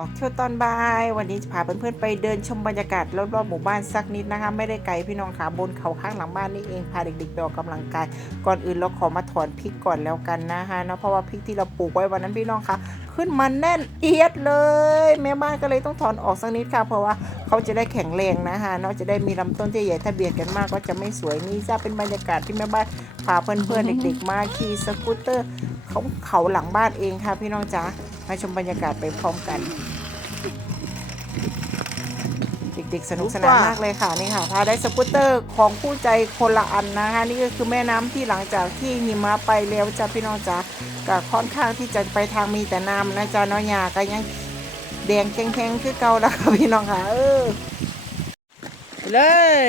ออกเที่ยวตอนบ่าย วันนี้จะพาเพื่อนๆไปเดินชมบรรยากาศรอบๆหมู่บ้านสักนิดนะคะ ไม่ได้ไกลพี่น้องค่ะบนเขาข้างหลังบ้านนี่เองพาเด็กๆไปออกกำลังกาย ก่อนอื่นเราขอมาถอนพริกก่อนแล้วกันนะคะเนาะเพราะว่าพริกที่เราปลูกไว้วันนั้นพี่น้องค่ะ ขึ้นมาแน่นเอียดเลย แม่บ้านก็เลยต้องถอนออกสักนิดค่ะ เพราะว่าเขาจะได้แข็งแรงนะคะเนาะจะได้มีลำต้นที่ใหญ่ถ้าเบียดกันมากก็จะไม่สวยนี่จะเป็นบรรยากาศที่แม่บ้านพาเพื่อนๆเด็ก ๆ มาขี่สกูตเตอร์เขาเขาหลังบ้านเองค่ะพี่น้องจ๋า มาชมบรรยากาศไปพร้อมกัน เด็กๆสนุกสนานมากเลยค่ะนี่ค่ะพาได้สกูตเตอร์ของคู่ใจคนละอันนะคะนี่ก็คือแม่น้ำที่หลังจากที่หิมะไปแล้วจ้าพี่น้องจ๋าก็ค่อนข้างที่จะไปทางมีแต่น้ำนะจ๊ะน้อยาก็ยังแดงแข็งๆคือเก่าแล้วค่ะพี่น้องค่ะเออเลย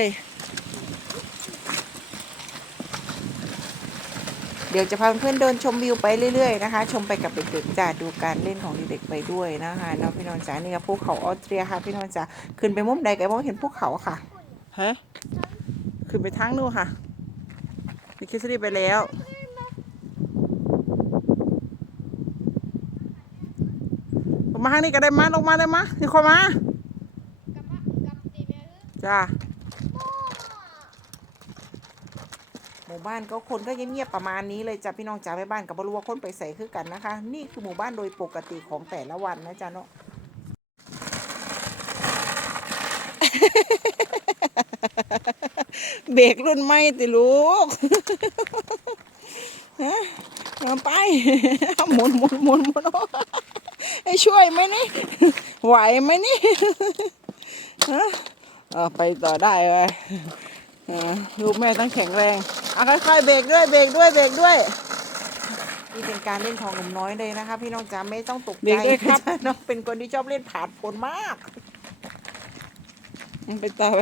เดี๋ยวจะพาเพื่อนๆเดินชมวิวไปเรื่อยๆนะคะ ชมไปกับเด็กๆจ้าดูการเล่นของเด็กๆไปด้วยนะคะเนาะพี่น้องจ๋านี่ก็ภูเขาออสเตรียค่ะพี่น้องจ๋าขึ้นไปมุมใดก็มองเห็นภูเขาค่ะฮะขึ้นไปทางนู้นค่ะมีคิสซี่ไปแล้วลงมาทางนี้ก็ได้มาลงมาเลยมานี่คนมาจ้าห มู่บ้านก็คนก็เงียบๆประมาณนี้เลยจ้ะพี่น้องจ๋าแม่บ้านกับบรู้ว่าคนไปใส่คือกันนะคะ นี่คือหมู่บ้านโดยปกติของแต่ละวันนะจ๊ะเนาะเบรกรุ่นไม่ติลูกฮะมาไปหมุนหมุนหมุนหมุนให้ช่วยไหมนี่ ไหวไหมนี่ฮะเออไปต่อได้ไปเออ ลูกแม่ต้องแข็งแรงเอาค่อยๆเบรกด้วยเบรกด้วยเบรกด้วย นี่เป็นการเล่นของหนุ่มน้อยเลยนะคะพี่น้องจ๋าไม่ต้องตกเบรใจกด้วยครับนะน้องเป็นคนที่ชอบเล่นผาดโผนมาก มันไปต่อไป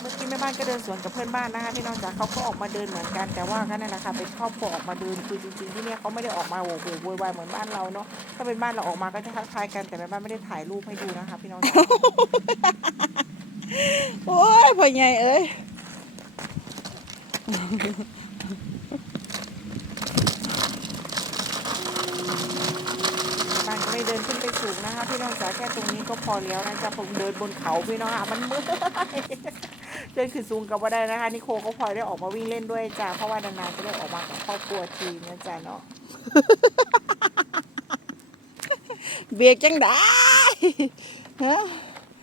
เมื่อกี้แม่บ้านก็เดินสวนกับเพื่อนบ้านนะคะพี่น้องจ๋าเขาก็ออกมาเดินเหมือนกันแต่ว่าก็นั่นแหละค่ะเป็นครอบครัวออกมาเดินคือจริงๆที่เนี่ยเขาไม่ได้ออกมาโวกเวกโวยวายเหมือนบ้านเราเนาะถ้าเป็นบ้านเราออกมาก็จะทักทายกันแต่แม่บ้านไม่ได้ถ่ายรูปให้ดูนะคะพี่น้องจ๋า โอ้ยพ่อใหญ่เอ้ยบ้านก็ไม่เดินขึ้นไปสูงนะคะพี่น้องจ๋าแค่ตรงนี้ก็พอแล้วนะจ๊ะผมเดินบนเขาพี่น้องอะมันเมื่อยเดินขึ้นสูงกับว่าได้นะคะนิโคก็พลอยได้ออกมาวิ่งเล่นด้วยจ้าเพราะว่านานๆจะได้ออกมากับครอบครัวทีนะจ๊ะเนาะเบรกจังได้ฮะ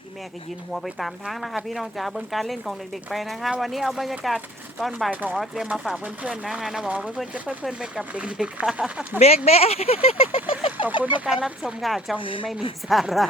พี่แม่ก็ยืนหัวไปตามทางนะคะ พี่น้องจ๋าเบิ่งการเล่นของเด็กๆไปนะคะ วันนี้เอาบรรยากาศตอนบ่ายของออสเตรียมาฝากเพื่อนๆนะคะนะบอกว่าเพื่อนๆจะเพื่อนๆไปกับเด็กๆค่ะเบรกเบรกขอบคุณทุกการรับชมค่ะช่องนี้ไม่มีสาระ